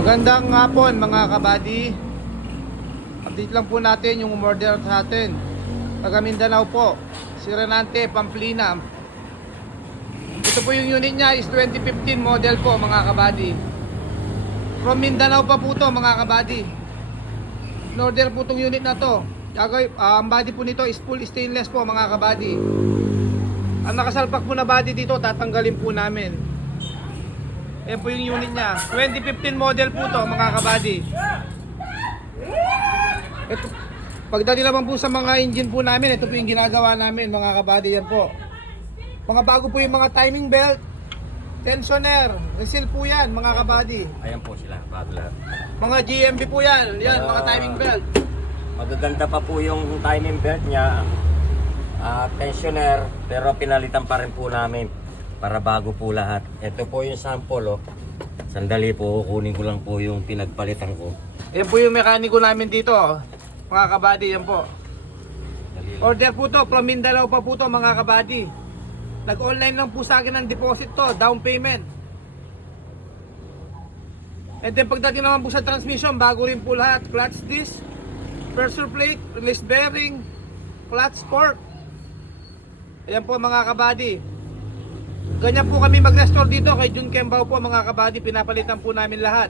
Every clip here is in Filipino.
Magandang hapon mga kabady. Update lang po natin yung umorder sa atin. Taga Mindanao po, si Renante Pamplina. Ito po yung unit niya is 2015 model po mga kabady. From Mindanao pa po to mga kabady. In-order po tong unit na to. Ang body po nito is full stainless po mga kabady. Ang nakasalpak po na body dito tatanggalin po namin. Ayan po yung unit niya. 2015 model po to mga kabady. Ito, pagdating naman po sa mga engine po namin, ito po yung ginagawa namin mga kabady. Yan po. Mga bago po yung mga timing belt, tensioner, resil po yan mga kabady. Ayan po sila, bago lahat. Mga GMB po yan, yan mga timing belt. Magaganda pa po yung timing belt niya. Tensioner, pero pinalitan pa rin po namin para bago po lahat. Ito po yung sample, oh. Sandali po, kunin ko lang po yung pinagpalitan ko. Yan po yung mekaniko namin dito, mga kabady. Yan po. Order po to, from Mindanao pa po to mga kabady. Nag-online lang po sa akin ng deposit to, down payment. And then pagdating naman po sa transmission, bago rin po lahat. Clutch disc, pressure plate, release bearing, clutch fork. Ayan po mga kabady. Ganyan po kami mag-restore dito kay Jun Kembao po mga kabady. Pinapalitan po namin lahat.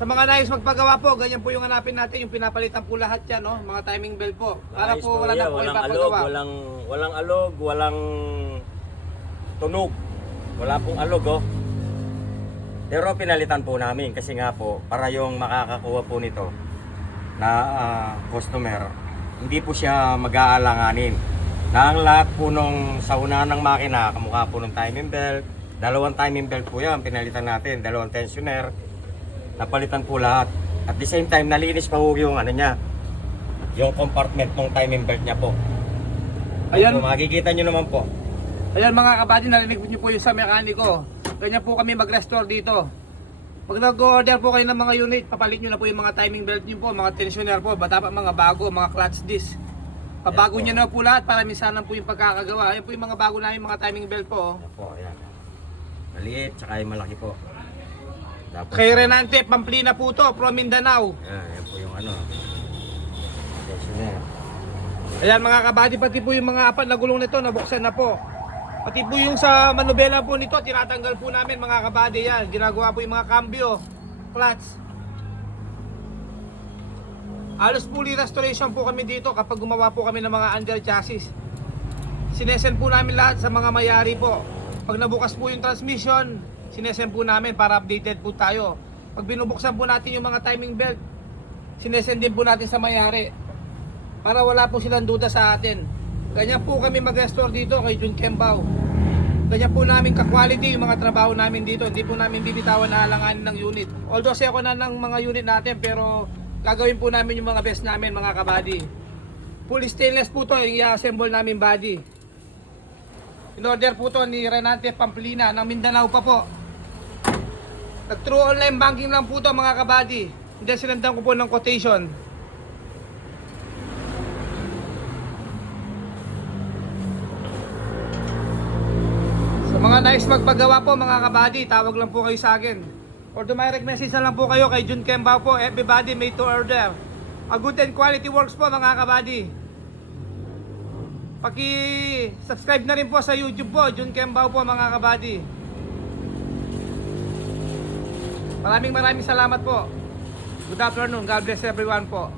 Sa mga nais magpagawa po, ganyan po yung hanapin natin. Yung pinapalitan po lahat yan, no? Mga timing belt po. Para Ayos po wala na po walang ipapagawa. alog, walang alog, walang tunog. Wala pong alog, oh. Pero pinalitan po namin kasi nga po, para yung makakakuha po nito na customer, hindi po siya mag-aalanganin. Na ang lahat po nung sa una ng makina, kamukha po ng timing belt, dalawang timing belt po yan, pinalitan natin, dalawang tensioner, napalitan po lahat. At the same time, nalinis pa po yung ano niya, yung compartment ng timing belt niya po. Ayan. So, makikita nyo naman po. Ayan mga kabady, narinig niyo po yung sa mekaniko. Ganyan po kami mag-restore dito. Pag nag-order po kayo ng mga unit, papalit nyo na po yung mga timing belt nyo po, mga tensioner po, dapat mga bago, mga clutch disc. Pabago nyo na po lahat para minsanan po yung pagkakagawa. Ayan po yung mga bago namin mga timing belt po. Ayan po, ayan. Maliit, tsaka yung malaki po. Tapos, Kay Renante Pamplina po to, from Mindanao. ayan po yung ano. Tensioner. Ayan mga kabady, pati po yung mga apat na gulong nito, nabuksan na po. Pati po yung sa manubela po nito, tinatanggal po namin mga kabady yan. Ginagawa po yung mga cambio, clutch. Halos fully restoration po kami dito kapag gumawa po kami ng mga under chassis. Sinesend po namin lahat sa mga mayari po. Pag nabukas po yung transmission, sinesend po namin para updated po tayo. Pag binubuksan po natin yung mga timing belt, sinesend din po natin sa mayari para wala po silang duda sa atin. Ganyan po kami mag-restore dito kay Jun Kembao. Ganyan po namin ka-quality yung mga trabaho namin dito. Hindi po namin bibitawan na alanganin ng unit. Although seko na ng mga unit natin, pero gagawin po namin yung mga best namin mga kabady. Full stainless po to, yung i-assemble namin body. In-order po to ni Renante Pamplina ng Mindanao pa po. Nag-true online banking lang po to mga kabady. Hindi sinandan ko po ng quotation. Sa mga nais magpagawa po mga kabady, tawag lang po kayo sa akin. Or direct message na lang po kayo kay Jun Kembao po. Everybody made to order. A good and quality works po mga kabady. Paki-subscribe na rin po sa YouTube po, Jun Kembao po mga kabady. Maraming salamat po. Good afternoon. God bless everyone po.